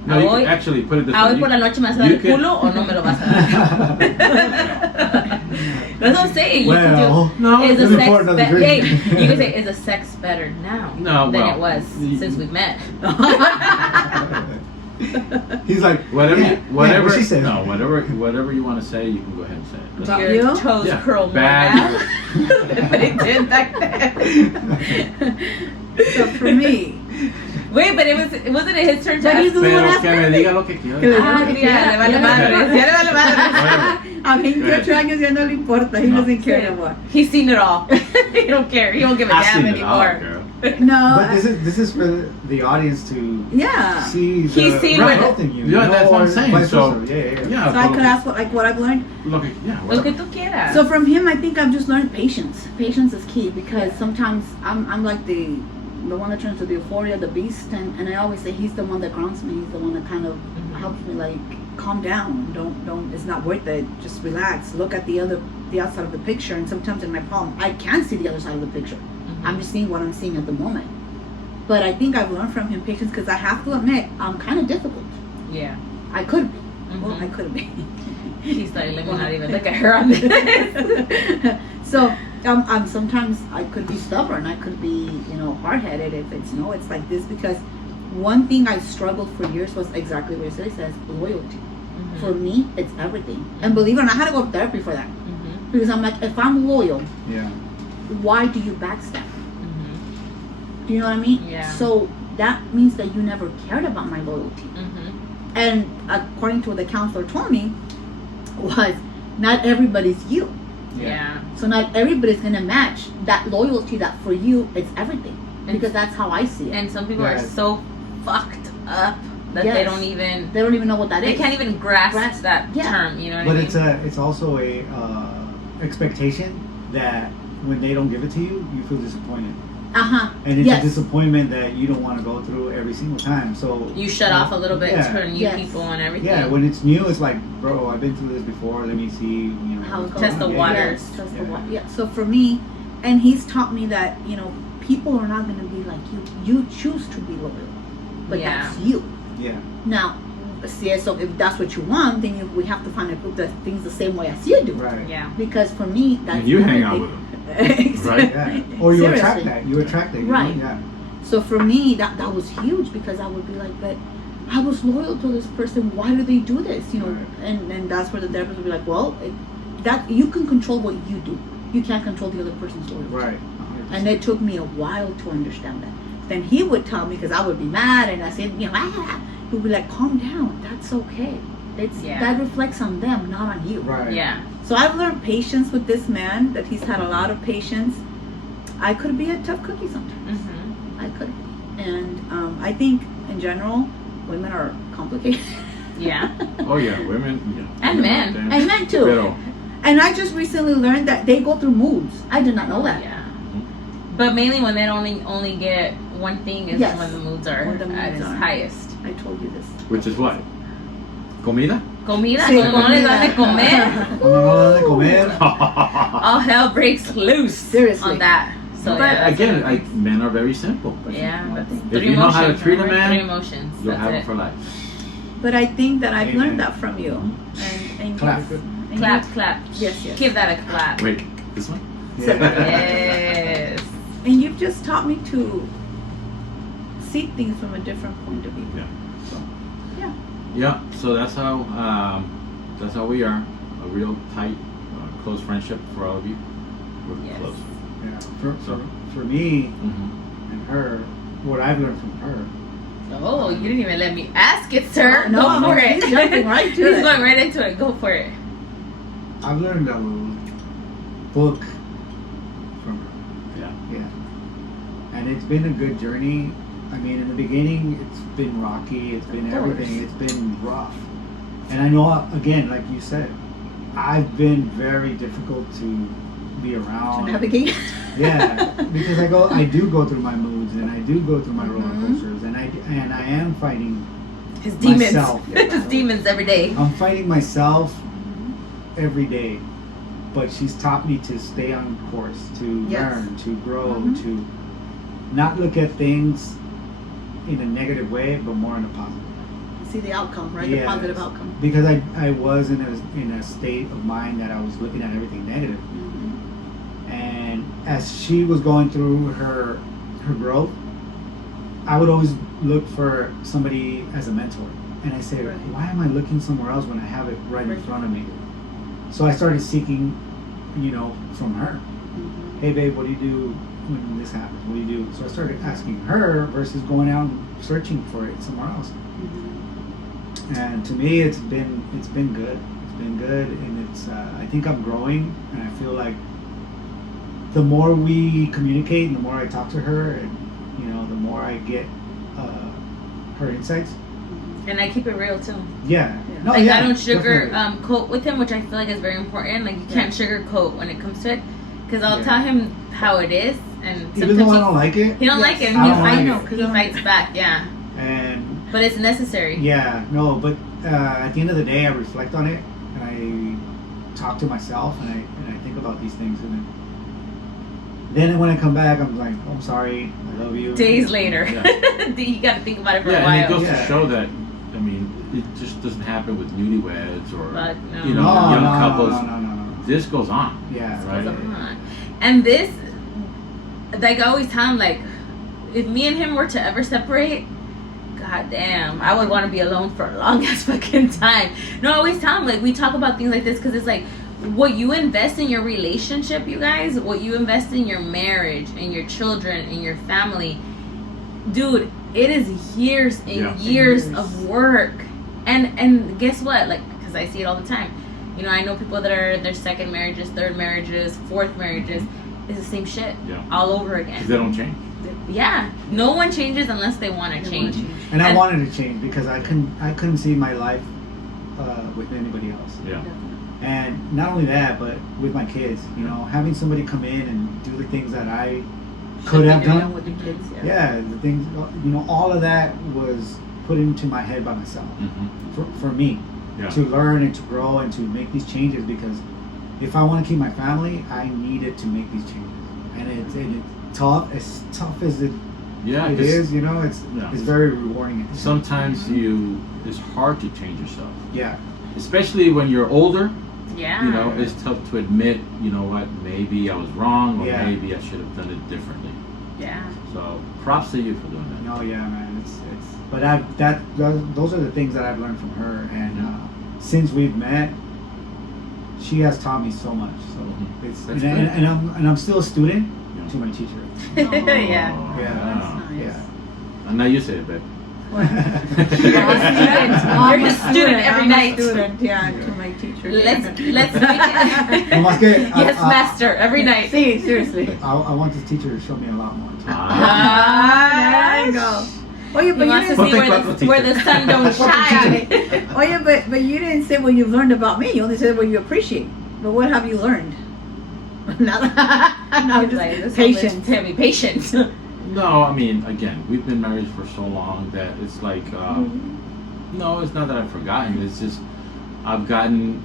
No, you Hoy- can actually put it this ¿A hoy way. por la noche me vas a dar you el can- culo o no me lo vas a dar? That's what I'm saying. You Well, can do. No, Is this the is sex for another hey, drink. you can say, is the sex better now No, than well, it was y- since we've met? He's like, Whatever, yeah, whatever. what she said. No, whatever you want to say, you can go ahead and say it. About Your you? toes Yeah, curl more bad. now than they did back then. So for me, Wait, but wasn't it his turn to But ask? he's the one Pero asking que me me. diga lo que quiera. Que le diga Ah, lo que ya, le vale quiera. madres. Ya le vale madres. a 28 años ya no le importa. He No. doesn't care anymore. He's seen it all. He don't care. He don't give a I've damn seen it all, anymore. girl. No. But this is for the audience to Yeah. see the He's seen what- growth in you. Yeah, you know, that's what I'm or saying. vice So- versa. Yeah. Yeah. So I could ask what I've learned. Look, yeah. Lo que Whatever. tú quieras. So from him, I think I've just learned patience. Patience is key because sometimes I'm like the one that turns to the euphoria, the beast, and I always say he's the one that grounds me. He's the one that kind of helps me like calm down. Don't. It's not worth it. Just relax. Look at the outside of the picture. And sometimes in my problem, I can see the other side of the picture. I'm just seeing what I'm seeing at the moment. But I think I've learned from him patience because I have to admit I'm kind of difficult. Yeah. I could be. Well, Mhm. I could be. He's like, let me not even look at her on this. So I'm sometimes I could be stubborn. I could be hard-headed if it's it's like this because one thing I struggled for years was exactly what it says, loyalty. For me, it's everything. And believe it or not, I had to go to therapy for that because I'm like, if I'm loyal, Yeah. why do you backstab? Do you know what I mean? Yeah. So that means that you never cared about my loyalty. And according to what the counselor told me, was not everybody's you. Yeah. So not everybody's gonna match that loyalty that for you it's everything. And- Because that's how I see it. And some people are Yes. so fucked up that they Yes. don't even They don't even know what that is. they can't even grasp that Yeah. term. You know what But I mean? it's also a expectation that when they don't give it to you, you feel disappointed, and it's Yes. a disappointment that you don't want to go through every single time. So You shut off a little bit Yeah. to new Yes. people and everything. Yeah, when it's new, it's like, bro, I've been through this before. Let me see, How it what's goes. Test the going on. waters. Yes, test the Yeah. water. Yeah. So for me, and he's taught me that, people are not gonna be like you. You choose to be loyal. But Yeah. that's you. Yeah, Now, see, so if that's what you want, then we have to find a group that thinks the same way as you do. right. Yeah. Because for me, that's And you the hang only out thing. with them. Exactly. Yeah. Or you attract Seriously. that. You attract that. You Right. know? Yeah. So for me, that was huge because I would be like, but I was loyal to this person. Why do they do this? Right. And that's where the therapist would be like, well, that you can control what you do. You can't control the other person's loyalty. Right. And it took me a while to understand that. Then he would tell me because I would be mad and I said, he would be like, calm down. That's okay. That reflects on them, not on you. Right. Yeah. So I've learned patience with this man. That he's had a lot of patience. I could be a tough cookie sometimes. Mm-hmm. I could be. And I think in general, women are complicated. Yeah. Oh yeah, women. Yeah. And men. Damn. And men too. Pero, And I just recently learned that they go through moods. I did not know that. Yeah. But mainly when they only get one thing is Yes. when the moods are When the at moods its are. highest. I told you this. which is what? Comida? Comida, Sí, como no les dan de comida. comer, Cuando no da de comer. all hell breaks loose. Seriously. On that. So But yeah, that's again, what it is. men are very simple. Yeah, that's If three you know how to emotions, treat a right? man, Three emotions. You'll That's have it. it for life. But I think that I've Amen. learned that from you. And Clap. and Clap, clap. Yes, yes. Give that a clap. Wait, this one? Yeah. Yes. And you've just taught me to see things from a different point of view. Yeah. So, yeah. Yeah. So that's how we are. A real tight, close friendship for all of you. We're Yes. close. Yeah. For me Mm-hmm. and her, what I've learned from her. Oh, you didn't even let me ask it, sir. No, Go for it. he's jumping right to He's it. going right into it. Go for it. I've learned a book from her. Yeah. Yeah. And it's been a good journey. I mean, in the beginning, it's been rocky. It's been Of course. everything. It's been rough. And I know, again, like you said, I've been very difficult to be around. To navigate. Yeah, because I do go through my moods, and I do go through my roller Mhm. coasters, and I am fighting. His demons. Myself. His demons every day. I'm fighting myself every day, but she's taught me to stay on course, to Yes. learn, to grow, Mhm. to not look at things in a negative way, but more in a positive way. See the outcome, right? Yes. The positive outcome. Because I was in a state of mind that I was looking at everything negative. And as she was going through her growth, I would always look for somebody as a mentor. And I say, Right. why am I looking somewhere else when I have it right in Right. front of me? So I started seeking, from her. Hey babe, what do you do when this happens? What do you do? So I started asking her versus going out and searching for it somewhere else. And to me, it's been good. It's been good, and it's. I think I'm growing, and I feel like the more we communicate, and the more I talk to her, and the more I get her insights. And I keep it real too. Yeah. Yeah. No, Like yeah, I don't sugar definitely. coat with him, which I feel like is very important. Like you can't sugarcoat when it comes to it, because I'll Yeah. tell him how it is, and Even though I don't like it, he don't Yes. like it. I He don't like fights. it. He fights back. Yeah, and but it's necessary. yeah, no, but at the end of the day, I reflect on it, and I talk to myself, and I think about these things, and then when I come back, I'm like, oh, I'm sorry, I love you. Days later, Yeah. you got to think about it for Yeah, a and while. it goes Yeah. to show that, I mean, it just doesn't happen with newlyweds or, Fuck no. you know, No, young no, couples. no. This goes on. Yeah, Right. Come on. And this, like I always tell him, like, if me and him were to ever separate, god damn, I would want to be alone for a long ass fucking time. No, I always tell him, like, we talk about things like this because it's like, what you invest in your relationship, you guys, what you invest in your marriage, in your children, in your family, dude, it is years and Yeah. years Years. of work. And guess what? Like, because I see it all the time. You know, I know people that are in their second marriages, third marriages, fourth marriages. It's the same shit all over again. Because they don't change. Yeah, no one changes unless they want to change. And I wanted to change because I couldn't see my life with anybody else. Yeah. And not only that, but with my kids, you know, having somebody come in and do the things that I could have done with the kids. Yeah, the things, you know, all of that was put into my head by myself for me to learn and to grow and to make these changes, because if I want to keep my family, I needed to make these changes. And it's tough, as tough as it is, you know, it's very rewarding. Sometimes it's hard to change yourself. Yeah. Especially when you're older. Yeah. You know, it's tough to admit, you know what, maybe I was wrong, or Yeah. maybe I should have done it differently. Yeah. So props to you for doing that. No, yeah, man. It's but those are the things that I've learned from her, and since we've met, she has taught me so much. So it's That's and I'm still a student to my teacher. Yeah. Yeah. That's nice. Yeah. And now you say it, babe. What? You're his student every night. Student, yeah, to my teacher. Let's make it. No, más que, Yes, master, every night. See, seriously. I want this teacher to show me a lot more. Too. There you go. Oh, yeah, He but you wants to didn't see where the sun don't shine. Oh yeah, but you didn't say what you've learned about me. You only said what you appreciate. But what have you learned? No, just Like, this patience. woman's be patient. No, I mean, again, we've been married for so long that it's like, no, it's not that I've forgotten. It's just I've gotten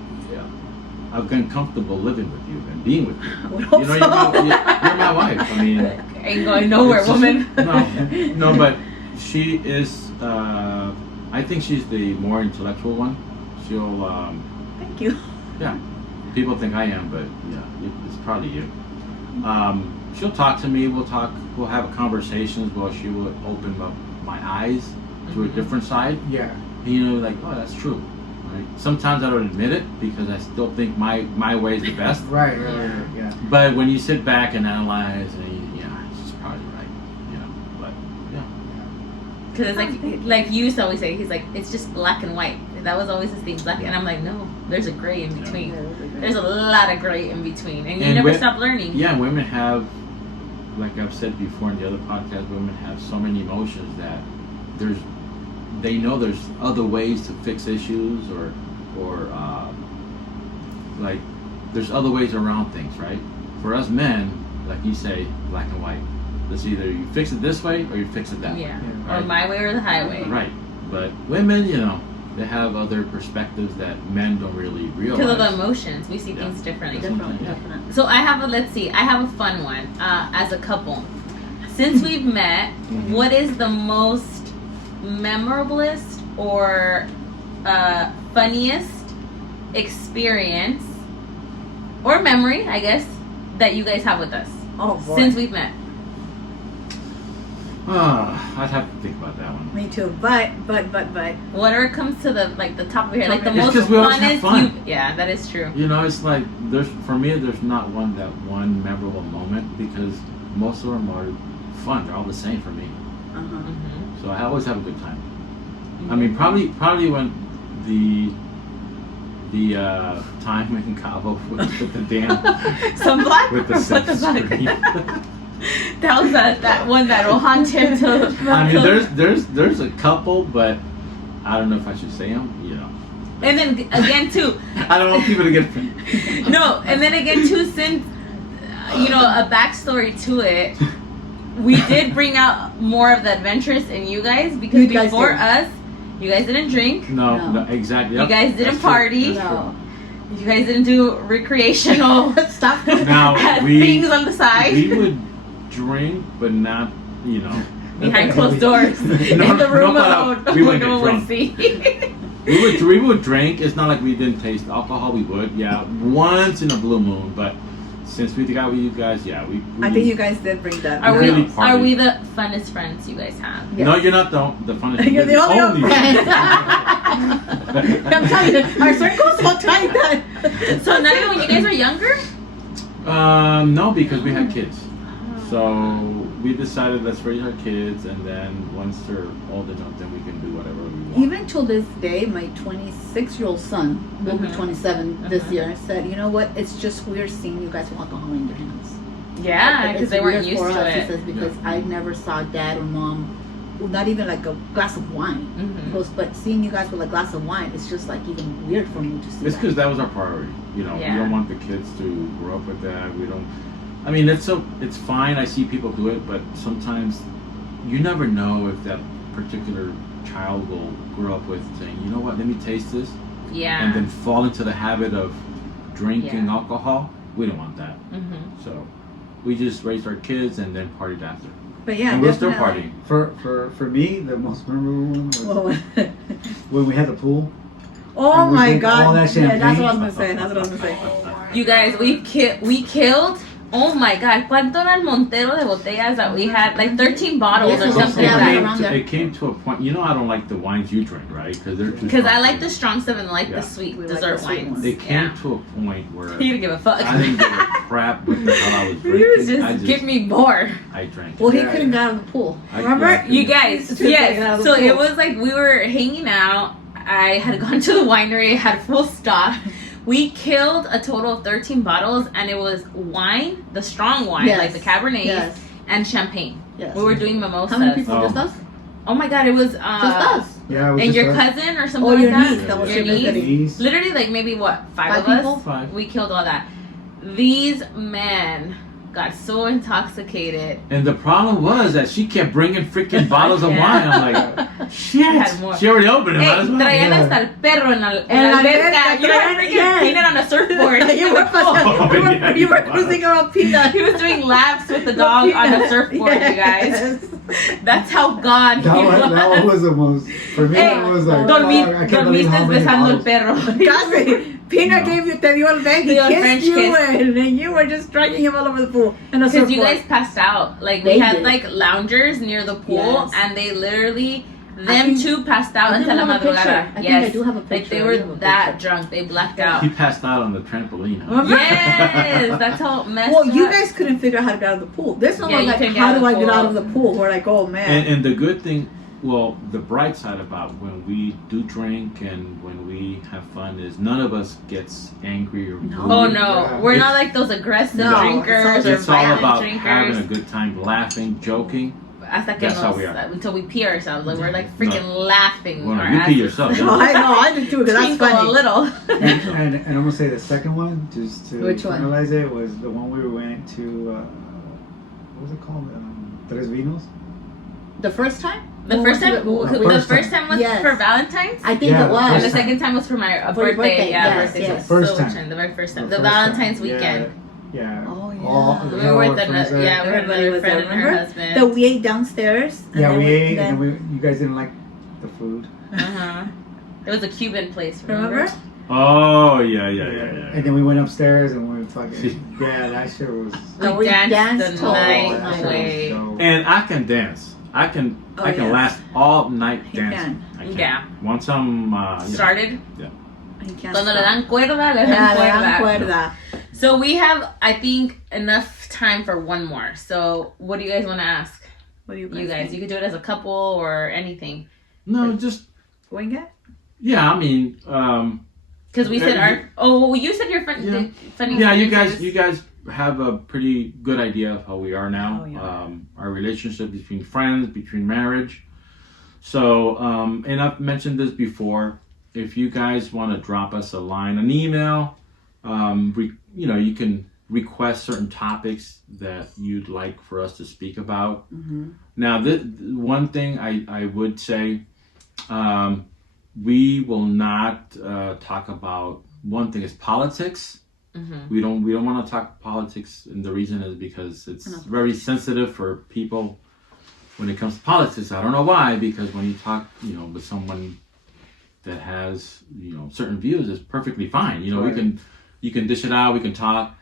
comfortable living with you and being with you. You know, you're my wife. I mean, Ain't going nowhere, it's just- woman. No, but she is. I think she's the more intellectual one. She'll. Thank you. Yeah, people think I am, but it's probably you. She'll talk to me. We'll have conversations where she will open up my eyes to a different side. Yeah. And, you know, like, oh, that's true. Right? Sometimes I don't admit it because I still think my way is the best. Right. Yeah. But when you sit back and analyze, and she's probably right. You know, but yeah. Because it's like you used to always say, he's like, it's just black and white. That was always his thing, black. And I'm like, no, there's a gray in between. There's a lot of gray in between, and you never stop learning. Yeah, women have, like I've said before in the other podcast, women have so many emotions that they know there's other ways to fix issues, or like there's other ways around things, right? For us men, like you say, black and white. It's either you fix it this way or you fix it that way. Yeah, Right? or my way or the highway. Right. But women, you know, they have other perspectives that men don't really realize. Because of the emotions, we see Yeah. things differently. Definitely. Definitely. So I have a fun one. As a couple, since we've met, what is the most memorablest or funniest experience or memory, I guess, that you guys have with us Oh boy. since we've met? I'd have to think about that one. Me too. But. Whatever comes to the top of your head, like the It's most 'cause we always have funnest. fun. Yeah, that is true. You know, it's like for me there's not one memorable moment, because most of them are fun. They're all the same for me. Mm-hmm. So I always have a good time. I mean, probably when the time in Cabo with the dam Some black with the what the sex fuck? screen. That was that one that will haunt him till. I mean, there's a couple, but I don't know if I should say them. You know. And then again too. I don't want people to get. No, and then again too, since a backstory to it, we did bring out more of the adventurous in you guys, because You guys before did. us, you guys didn't drink, No, exactly. you Yep, guys didn't that's true. party, That's true. No. you guys didn't do recreational Stop. Now things on the side. we would drink, but not, you know. Behind closed doors, No, in the room no, alone, we wouldn't no get one would drunk. see. We would drink. It's not like we didn't taste alcohol. We would, yeah, once in a blue moon. But since we got with you guys, yeah, we I think you guys did bring that. Are Really we party. are we the funnest friends you guys have? Yes. No, you're not the funnest. You're the only one. friend. I'm telling you, our circle's so tight that. So not even when you guys were younger? No, because we had kids. So we decided let's raise our kids, and then once they're old enough, then we can do whatever we want. Even till this day, my 26-year-old son will be 27 this year. Said, you know what? It's just weird seeing you guys with alcohol in your hands. Yeah, because It's they weren't weird used for to us, he it. says, because I never saw dad or mom, well, not even like a glass of wine. He goes, but seeing you guys with a glass of wine, it's just like even weird for me to see. It's that. because that was our priority. You know, Yeah. we don't want the kids to grow up with that. We don't. I mean, it's fine. I see people do it, but sometimes you never know if that particular child will grow up with saying, you know what, let me taste this, Yeah. and then fall into the habit of drinking Yeah. alcohol. We don't want that. So we just raised our kids and then partied after. But yeah, And we're still definitely. partying. For me, the most memorable one was Whoa. when we had the pool. Oh And we my drink God! all that Yeah, that's champagne. what I was gonna say. That's what I was gonna say. You guys, we killed. Oh my God, ¿cuánto era el montero de botellas that we had? Like 13 bottles Yes, or it was something yeah, like right that. around there. It came to a point. You know, I don't like the wines you drink, right? Because they're too. Because I strong like for the me. strong stuff and like Yeah. the sweet We like dessert the sweet wines. ones. It came Yeah. to a point where He didn't give a fuck. I didn't give a crap what the hell I was He drinking. was just, give me more. I drank. Well, he Yeah, couldn't yeah. get out of the pool. I- Remember? yeah. You guys, It's just like out yes. of So the it pool. was like we were hanging out. I had gone to the winery, had full stock. We killed a total of 13 bottles, and it was wine, the strong wine, Yes. like the Cabernet, Yes. and champagne. Yes. We were doing mimosas. How many people? Oh. Just us? Oh my God, it was Just us. Yeah, it was and just your us. cousin or something Oh, like your that. niece. That was Your your niece. visiting. Knees. Literally, like maybe what, five Five of us? people? Five. We killed all that. These men got so intoxicated. And the problem was that she kept bringing freaking bottles of Yeah. wine. I'm like, shit. Had more. She already opened it. Hey, Might as well. traían Yeah. hasta el perro en la En la alberca. alberca, You know, traían- freaking yes. Peanut on a surfboard. You were, Oh, you were, yeah, you were you cruising around Peanut. He was doing laps with the dog on a surfboard, you guys. That's how gone he That one was the most. For me, Hey, it was like. dormi, fuck, I can't believe dormiste how many besando el bottles. perro. Casi. Peanut No. gave you, te dio el bag, he Dio el kissed French you, kiss. and you were just dragging him all over the pool. And a Because you surfboard. guys passed out. Like, we They had, did. like, loungers near the pool, Yes. and they literally, I them think- two passed out I think until I la have a picture. madrugada. I think Yes. I do have a Like, picture. they I were do have a that picture. drunk. They blacked out. He passed out on the trampoline. Huh? Remember? Yes, that's how messed Well, you up. guys couldn't figure out how to get out of the pool. This one Yeah, was you like, couldn't get how out of do the I get pool. out of the pool? We're like, oh man. And the good thing, well, the bright side about when we do drink and when we have fun is none of us gets angry or No. rude. Oh no, Yeah. we're It's- not like those aggressive No, drinkers or It's all violent about drinkers. having a good time, laughing, joking. Hasta que That's how nos, we are. until we pee ourselves, like we're like freaking laughing. Well, our you pee asses. yourself. No, don't I know, I did too, because that's Twinkle a funny. little. And I'm gonna say the second one, just to Which one? finalize it, was the one we went to. What was it called? Tres Vinos. The first time? The Or first was time, it- the first time was Yes. for Valentine's, I think Yeah, it the was. and the first second time was for my For your birthday. birthday, Yeah, yes, birthday. yes. So First so time. which one? The very first time, The the first Valentine's time. weekend. Yeah. Oh, yeah. All, We all were our with friends there. yeah, we were with Everybody her was friend there, and her remember? husband. That we ate downstairs. And Yeah, then we ate, then- and you guys didn't like the food. Uh-huh. It was a Cuban place, remember? Remember? Oh yeah. And then we went upstairs and we fucking. Yeah, that shit was. We We danced danced the till- night that shit was away. dope. And I can dance. I can Oh, I can yes. last all night He dancing. I can. Yeah. Once I'm you know, Started. He can't Cuando le stop. dan cuerda, le Yeah, dan le dan cuerda. cuerda. So we have, I think, enough time for one more. So what do you guys want to ask? What do you You guys, think? you could do it as a couple or anything. no, just Wing it? yeah. I mean, Because we said Yeah, well, you said your friend, Yeah. funny yeah. experiences. You guys have a pretty good idea of how we are now. Oh, yeah. Our relationship between friends, between marriage. So, and I've mentioned this before. If you guys want to drop us a line, an email, you can request certain topics that you'd like for us to speak about. Mm-hmm. Now, one thing I would say, we will not talk about. One thing is politics. Mhm. We don't want to talk politics, and the reason is because it's very sensitive for people when it comes to politics. I don't know why, because when you talk, with someone that has, certain views, it's perfectly fine. Right. You can dish it out, we can talk,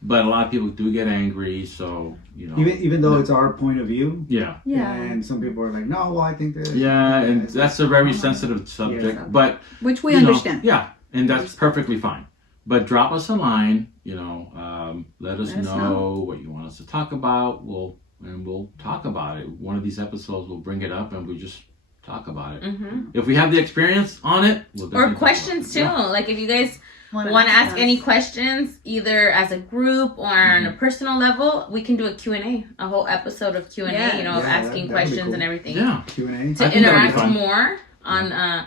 but a lot of people do get angry, so, Even though it's our point of view. Yeah. Yeah. And some people are like, no, well, I think this. Yeah, and it's- that's a very sensitive subject, Yeah. but Which we you know, understand. yeah, and that's perfectly fine. But drop us a line, let us Let us know what you want us to talk about. We'll and we'll talk about it. One of these episodes, we'll bring it up and we just talk about it. Mm-hmm. If we have the experience on it, we'll definitely Or talk questions too. about it. Like if you guys want to ask any questions, either as a group or on a personal level, we can do a Q&A, a whole episode of Q&A, Yeah. you know, of Yeah, asking that'd be questions cool. and everything. Yeah. Q&A. To I think that'll be interact fun. more on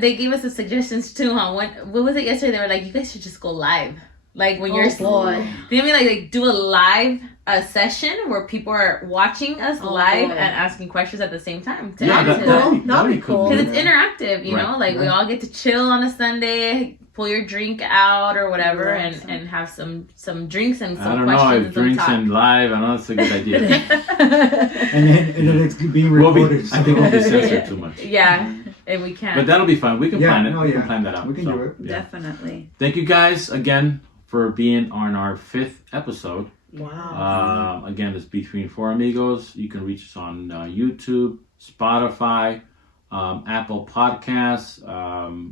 they gave us the suggestions too on what was it yesterday? They were like, you guys should just go live. Like when you're boy. they mean like do a live session where people are watching us live boy. and asking questions at the same time. To Yeah, add That'd to be that. cool. That'd be cool. Because it's Yeah. interactive, you Right. know, like we Right. all get to chill on a Sunday, pull your drink out or whatever, Yeah, and, some- and have some drinks and some I don't know questions if drinks and and live. I know that's a good idea. And then it's being We'll be, recorded. I think we'll be censored too much. yeah, and we can't. But that'll be fun. We can Yeah, plan it. no, We yeah. can plan that out. We can do it. Yeah. Definitely. Thank you guys again for being on our 5th episode. Wow. Again, it's Between 4 Amigos. You can reach us on YouTube, Spotify, Apple Podcasts.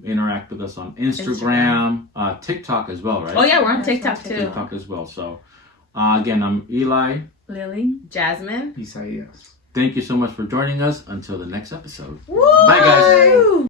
Interact with us on Instagram. TikTok as well, right? Oh yeah, we're on Yes, TikTok on too. TikTok as well. So, again, I'm Eli. Lily. Jasmine. Isaias. Thank you so much for joining us. Until the next episode. Woo! Bye, guys.